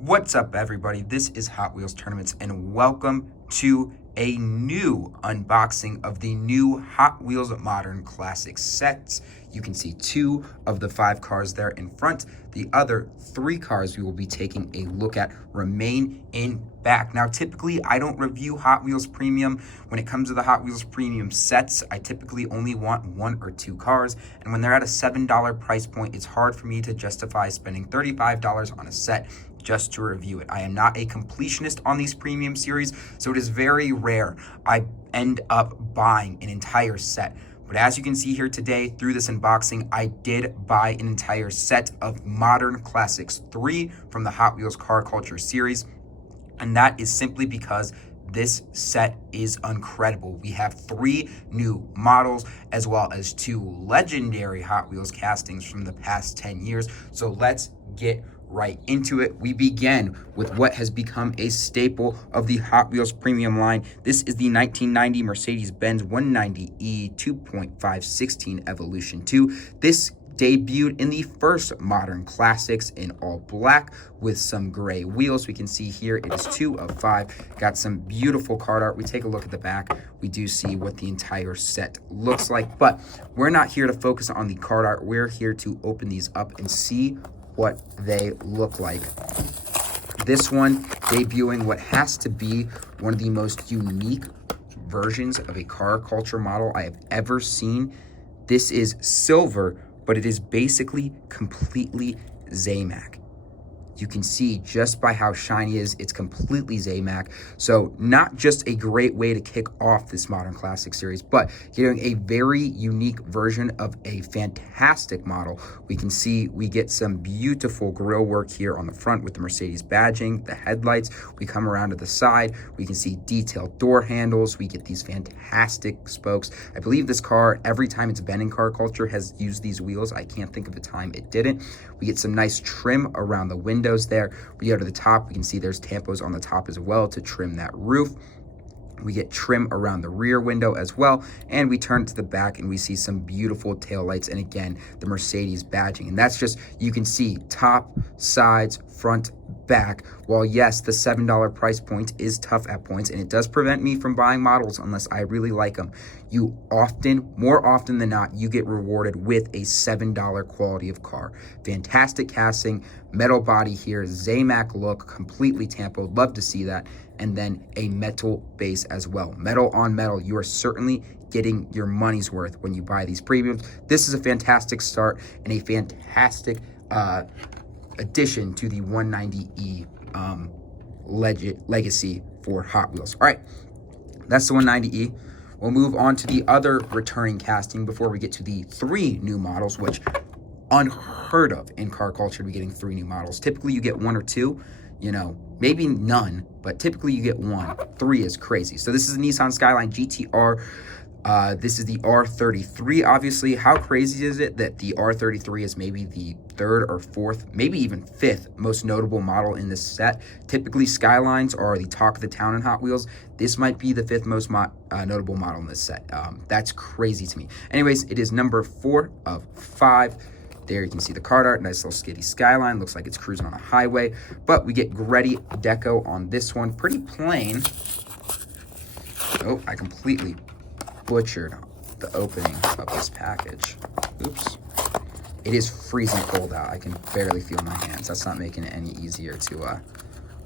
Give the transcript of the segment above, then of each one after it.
What's up, everybody? This is Hot Wheels Tournaments, and welcome to a new unboxing of the new Hot Wheels Modern Classic sets. You can see 2 of the 5 cars there in front. The other 3 cars we will be taking a look at remain in back. Now, typically, I don't review Hot Wheels Premium. When it comes to the Hot Wheels Premium sets, I typically only want 1 or 2 cars. And when they're at a $7 price point, it's hard for me to justify spending $35 on a set just to review it. I am not a completionist on these premium series, so it is very rare I end up buying an entire set. But as you can see here today through this unboxing, I did buy an entire set of Modern Classics 3 from the Hot Wheels Car Culture series. And that is simply because this set is incredible. We have 3 new models as well as 2 legendary Hot Wheels castings from the past 10 years. So let's get right into it. We begin with what has become a staple of the Hot Wheels premium line. This is the 1990 Mercedes-Benz 190E 2.516 Evolution 2. This debuted in the first Modern Classics in all black with some gray wheels. We can see here it is 2 of 5. Got some beautiful card art. We take a look at the back. We do see what the entire set looks like, but we're not here to focus on the card art. We're here to open these up and see what they look like. This one debuting what has to be one of the most unique versions of a car culture model I have ever seen. This is silver, but it is basically completely Zamac. You can see just by how shiny it is, it's completely Zamac. So not just a great way to kick off this Modern Classic series, but getting a very unique version of a fantastic model. We can see we get some beautiful grille work here on the front with the Mercedes badging, the headlights. We come around to the side. We can see detailed door handles. We get these fantastic spokes. I believe this car, every time it's been in car culture, has used these wheels. I can't think of a time it didn't. We get some nice trim around the windows there. We go to the top, we can see there's tampos on the top as well to trim that roof. We get trim around the rear window as well, and we turn to the back and we see some beautiful taillights, and again, the Mercedes badging. And that's just, you can see top, sides, front, back. While yes, the $7 price point is tough at points, and it does prevent me from buying models unless I really like them, you often, more often than not, you get rewarded with a $7 quality of car. Fantastic casting, metal body here, Zamac look, completely tampoed, love to see that, and then a metal base as well. Metal on metal, you are certainly getting your money's worth when you buy these premiums. This is a fantastic start and a fantastic addition to the 190E legacy for Hot Wheels. All right, that's the 190E. We'll move on to the other returning casting before we get to the 3 new models, which unheard of in car culture to be getting 3 new models. Typically you get 1 or 2, you know, maybe none, but typically you get 1. 3 is crazy. So this is the Nissan Skyline GTR. This is the R33, obviously. How crazy is it that the R33 is maybe the 3rd or 4th, maybe even 5th most notable model in this set? Typically, Skylines are the talk of the town in Hot Wheels. This might be the 5th most notable model in this set. That's crazy to me. Anyways, it is number 4 of 5. There you can see the card art, nice little skitty Skyline. Looks like it's cruising on a highway, but we get Gretty deco on this one. Pretty plain. Oh, I completely butchered the opening of this package. Oops. It is freezing cold out. I can barely feel my hands. That's not making it any easier to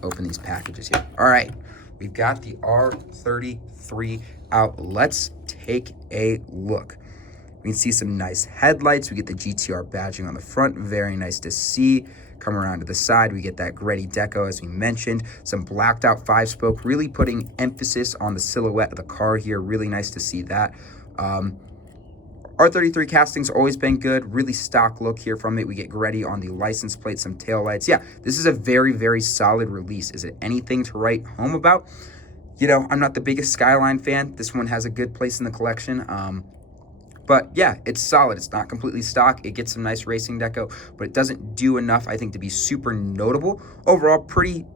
open these packages here. All right, we've got the R33 out. Let's take a look. We can see some nice headlights. We get the GTR badging on the front. Very nice to see. Come around to the side, we get that Gretty deco, as we mentioned. Some blacked out 5-spoke, really putting emphasis on the silhouette of the car here. Really nice to see that. R33 casting's always been good. Really stock look here from it. We get Gretty on the license plate, some taillights. Yeah, this is a very, very solid release. Is it anything to write home about? You know, I'm not the biggest Skyline fan. This one has a good place in the collection. But yeah, it's solid. It's not completely stock. It gets some nice racing deco, but it doesn't do enough, I think, to be super notable. Overall, pretty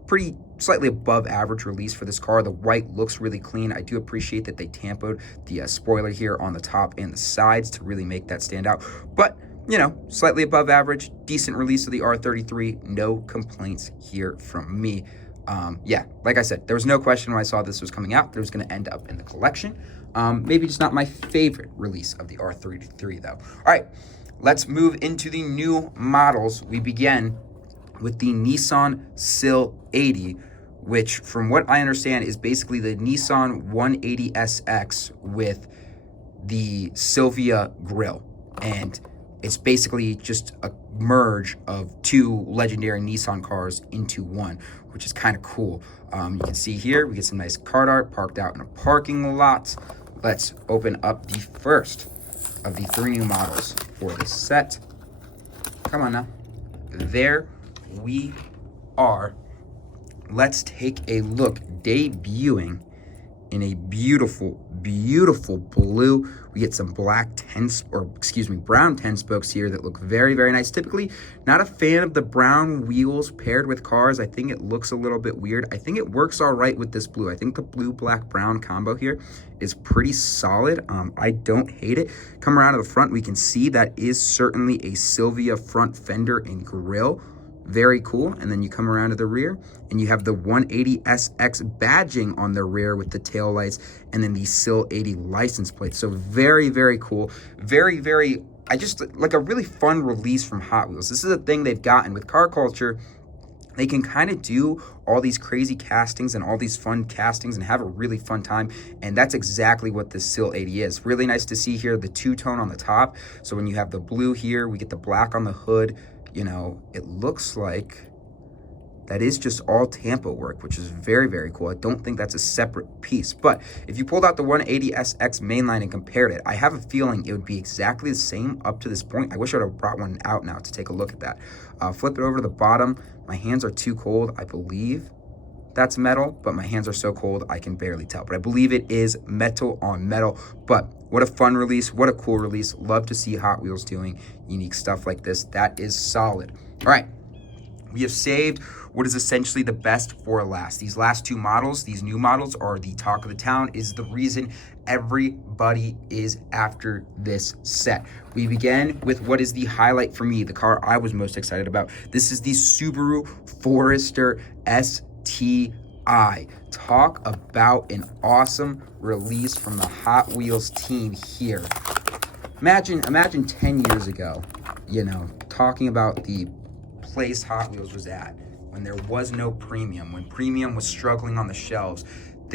slightly above average release for this car. The white looks really clean. I do appreciate that they tampoed the spoiler here on the top and the sides to really make that stand out. But you know, slightly above average, decent release of the R33. No complaints here from me. Yeah, like I said, there was no question when I saw this was coming out that it was going to end up in the collection. Maybe just not my favorite release of the R33, though. All right, let's move into the new models. We begin with the Nissan SilEighty, which, from what I understand, is basically the Nissan 180SX with the Silvia grille. And it's basically just a merge of two legendary Nissan cars into one, which is kind of cool. You can see here, we get some nice card art parked out in a parking lot. Let's open up the first of the 3 new models for this set. Come on now. There we are. Let's take a look. Debuting in a beautiful, beautiful blue. We get some brown 10 spokes here that look very, very nice. Typically, not a fan of the brown wheels paired with cars. I think it looks a little bit weird. I think it works all right with this blue. I think the blue, black, brown combo here is pretty solid. I don't hate it. Come around to the front, we can see that is certainly a Silvia front fender and grille. Very cool. And then you come around to the rear and you have the 180SX badging on the rear with the taillights and then the SilEighty license plate. So very, very cool. Very, very, I just like a really fun release from Hot Wheels. This is a thing they've gotten with car culture. They can kind of do all these crazy castings and all these fun castings and have a really fun time. And that's exactly what this SilEighty is. Really nice to see here the two-tone on the top. So when you have the blue here, we get the black on the hood. You know, it looks like that is just all Tampa work, which is very, very cool. I don't think that's a separate piece. But if you pulled out the 180SX mainline and compared it, I have a feeling it would be exactly the same up to this point. I wish I would have brought one out now to take a look at that. Flip it over to the bottom. My hands are too cold. I believe that's metal, but my hands are so cold I can barely tell. But I believe it is metal on metal. But what a fun release. What a cool release. Love to see Hot Wheels doing unique stuff like this. That is solid. All right. We have saved what is essentially the best for last. These last 2 models, these new models, are the talk of the town, is the reason everybody is after this set. We begin with what is the highlight for me, the car I was most excited about. This is the Subaru Forester STI. Talk about an awesome release from the Hot Wheels team here. Imagine 10 years ago, you know, talking about the place Hot Wheels was at when there was no premium, when premium was struggling on the shelves,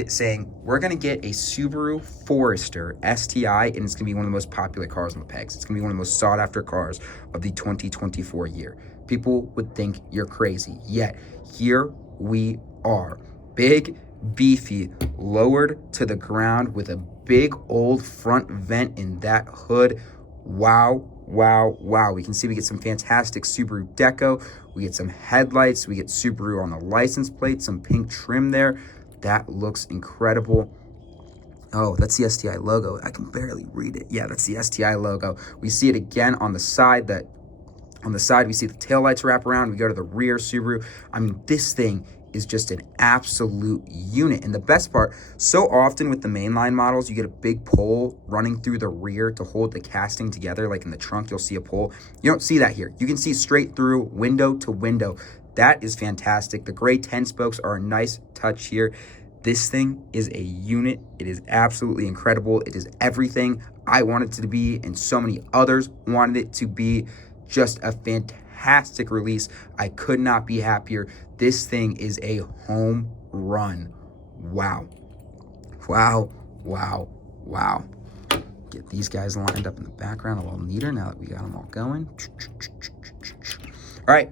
saying, we're going to get a Subaru Forester STI, and it's going to be one of the most popular cars on the pegs. It's going to be one of the most sought-after cars of the 2024 year. People would think you're crazy. Yet, here we are. Big, beefy, lowered to the ground with a big old front vent in that hood. Wow, wow, wow. We can see we get some fantastic Subaru deco. We get some headlights. We get Subaru on the license plate, some pink trim there. That looks incredible. Oh, that's the STI logo. I can barely read it. Yeah, that's the STI logo. We see it again on the side. On the side, we see the taillights wrap around. We go to the rear Subaru. I mean, this thing is just an absolute unit. And the best part, so often with the mainline models, you get a big pole running through the rear to hold the casting together. Like in the trunk, you'll see a pole. You don't see that here. You can see straight through, window to window. That is fantastic. The gray 10 spokes are a nice touch here. This thing is a unit. It is absolutely incredible. It is everything I wanted it to be, and so many others wanted it to be. Just a fantastic release. I could not be happier. This thing is a home run. Wow. Wow, wow, wow. Get these guys lined up in the background a little neater now that we got them all going. All right,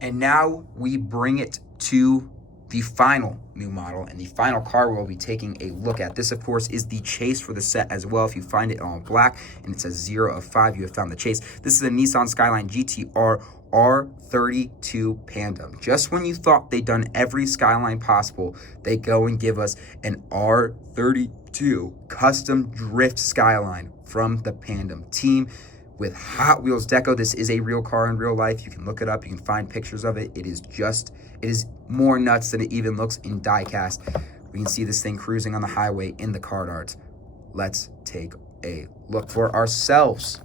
and now we bring it to the final new model and the final car we'll be taking a look at. This, of course, is the chase for the set as well. If you find it all black and it says 0 of 5, you have found the chase. This is a Nissan Skyline GTR R33 Pandem. Just when you thought they'd done every Skyline possible, they go and give us an R32 custom drift Skyline from the Pandem team with Hot Wheels deco. This is a real car in real life. You can look it up. You can find pictures of it. It is more nuts than it even looks in diecast. We can see this thing cruising on the highway in the card art. Let's take a look for ourselves.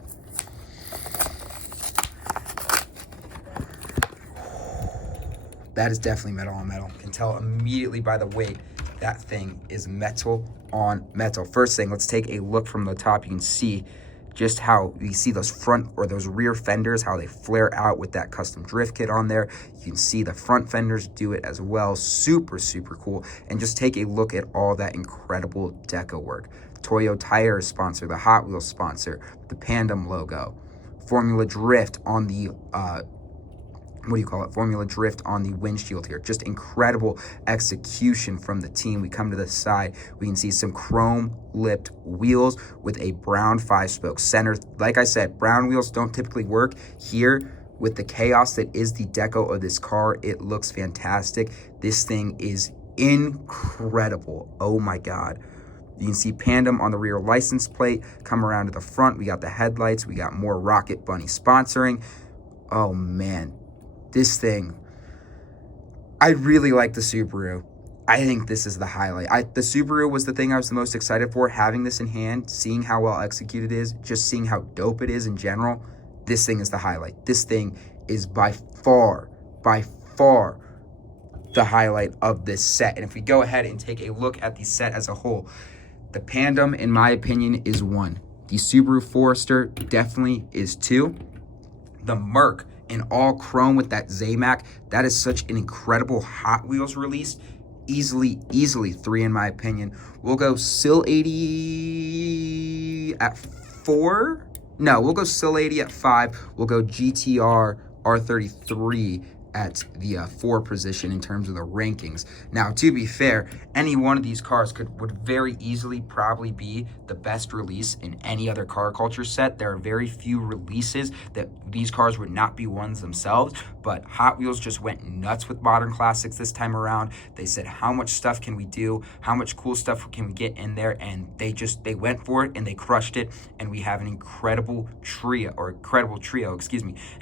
that is definitely metal on metal. You can tell immediately by the weight that thing is metal on metal. First thing, let's take a look from the top. You can see just how you see those front or those rear fenders, how they flare out with that custom drift kit on there. You can see the front fenders do it as well. Super, super cool. And just take a look at all that incredible deco work. Toyo Tire sponsor, the Hot Wheels sponsor, the Pandem logo, Formula Drift on the Formula Drift on the windshield here. Just incredible execution from the team. We come to the side, we can see some chrome lipped wheels with a brown 5-spoke center. Like I said, brown wheels don't typically work here. With the chaos that is the deco of this car, it looks fantastic. This thing is incredible. Oh my God. You can see Pandem on the rear license plate. Come around to the front, we got the headlights, we got more Rocket Bunny sponsoring. Oh man, this thing, I really like the Subaru. I think this is the highlight. The Subaru was the thing I was the most excited for, having this in hand, seeing how well executed it is, just seeing how dope it is in general. This thing is the highlight. This thing is by far the highlight of this set. And if we go ahead and take a look at the set as a whole, the Pandem, in my opinion, is 1. The Subaru Forester definitely is 2. The Merc in all chrome with that Zamac, that is such an incredible Hot Wheels release. Easily 3 in my opinion. We'll go SilEighty at 4. No, we'll go SilEighty at 5. We'll go GTR R33 at the 4 position in terms of the rankings. Now, to be fair, any one of these cars would very easily probably be the best release in any other car culture set. There are very few releases that these cars would not be ones themselves, but Hot Wheels just went nuts with modern classics this time around. They said, how much stuff can we do? How much cool stuff can we get in there? And they went for it and they crushed it. And we have an incredible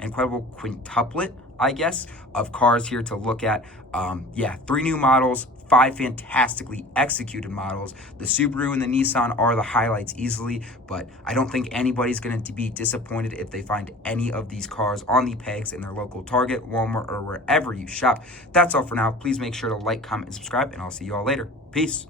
incredible quintuplet, I guess, of cars here to look at. 3 new models, 5 fantastically executed models. The Subaru and the Nissan are the highlights easily, but I don't think anybody's going to be disappointed if they find any of these cars on the pegs in their local Target, Walmart, or wherever you shop. That's all for now. Please make sure to like, comment, and subscribe, and I'll see you all later. Peace.